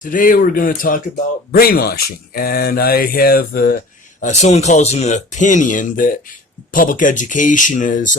Today we're going to talk about brainwashing, and I have someone calls it an opinion that public education is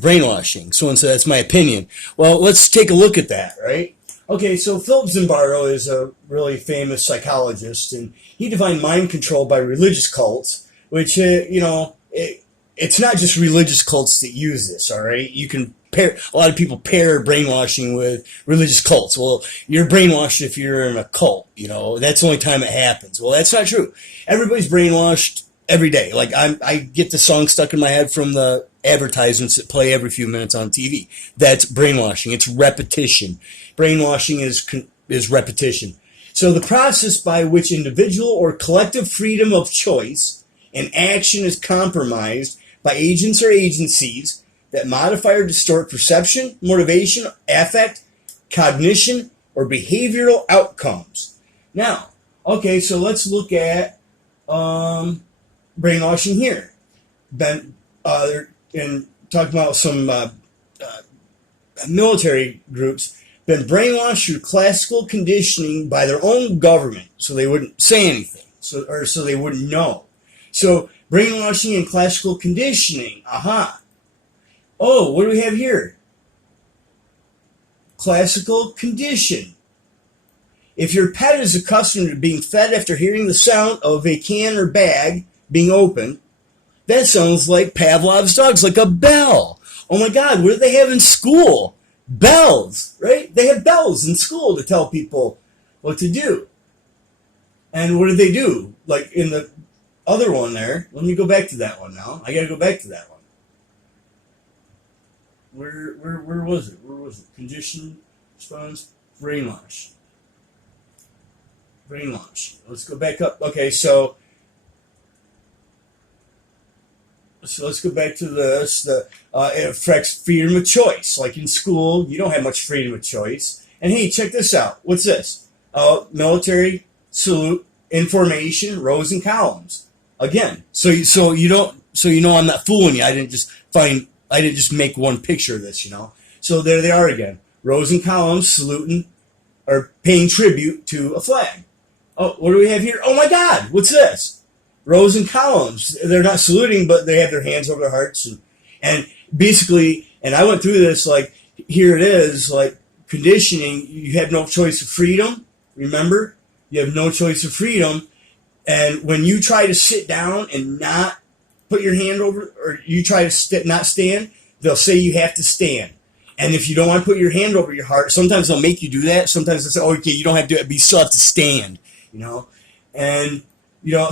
brainwashing. Someone said that's my opinion. Well, let's take a look at that, right? Okay, so Philip Zimbardo is a really famous psychologist, and he defined mind control by religious cults, which it's not just religious cults that use this. All right, you can pair a lot of people pair brainwashing with religious cults. Well, you're brainwashed if you're in a cult. That's the only time it happens. Well, that's not true. Everybody's brainwashed every day. Like I get the song stuck in my head from the advertisements that play every few minutes on TV. That's brainwashing. It's repetition. Brainwashing is repetition. So the process by which individual or collective freedom of choice and action is compromised by agents or agencies that modify or distort perception, motivation, affect, cognition, or behavioral outcomes. Now, okay, so let's look at brainwashing here. And talking about some military groups, been brainwashed through classical conditioning by their own government, so they wouldn't say anything, so they wouldn't know. So brainwashing and classical conditioning, aha. Oh, what do we have here? Classical condition. If your pet is accustomed to being fed after hearing the sound of a can or bag being opened, that sounds like Pavlov's dogs, like a bell. Oh my God, what do they have in school? Bells, right? They have bells in school to tell people what to do. And what do they do? Like in the other one there, let me go back to that one now. I got to go back to that one. Where was it? Where was it? Condition, response, brainwash. Brainwash. Let's go back up. Okay, so let's go back to this. It affects freedom of choice. Like in school, you don't have much freedom of choice. And hey, check this out. What's this? Military salute, information, rows and columns. Again, so you know I'm not fooling you. I didn't just make one picture of this, So there they are again. Rows and columns saluting or paying tribute to a flag. Oh, what do we have here? Oh my God, what's this? Rows and columns. They're not saluting, but they have their hands over their hearts. And basically, and I went through this, like, here it is, like, conditioning. You have no choice of freedom. Remember? You have no choice of freedom. And when you try to sit down and not put your hand over, or you try to not stand, they'll say you have to stand. And if you don't want to put your hand over your heart, sometimes they'll make you do that. Sometimes they'll say, oh, okay, you don't have to do it, but you still have to stand, And,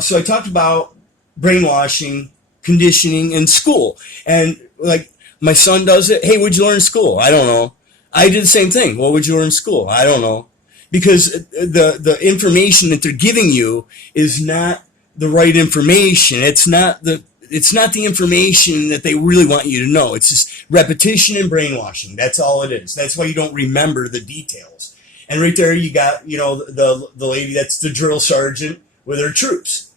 so I talked about brainwashing, conditioning in school. And, like, my son does it. Hey, what'd you learn in school? I don't know. I did the same thing. What would you learn in school? I don't know. Because the information that they're giving you is not the right information. It's not the information that they really want you to know. It's just repetition and brainwashing. That's all it is. That's why you don't remember the details. And right there you got, the lady that's the drill sergeant with her troops.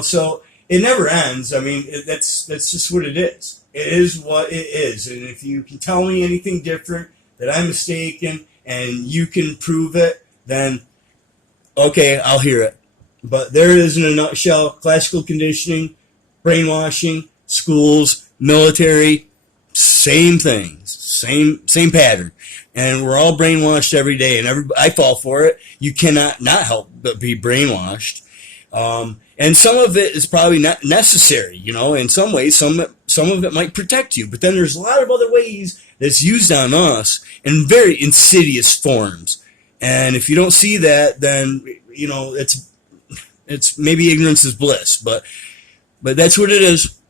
So it never ends. I mean, that's just what it is. It is what it is. And if you can tell me anything different, that I'm mistaken, and you can prove it, then okay, I'll hear it. But there it is in a nutshell. Classical conditioning, brainwashing, schools, military, same things, same pattern. And we're all brainwashed every day, and I fall for it. You cannot not help but be brainwashed. And some of it is probably not necessary, in some ways, some of it might protect you. But then there's a lot of other ways that's used on us in very insidious forms. And if you don't see that, then, it's maybe ignorance is bliss, but that's what it is.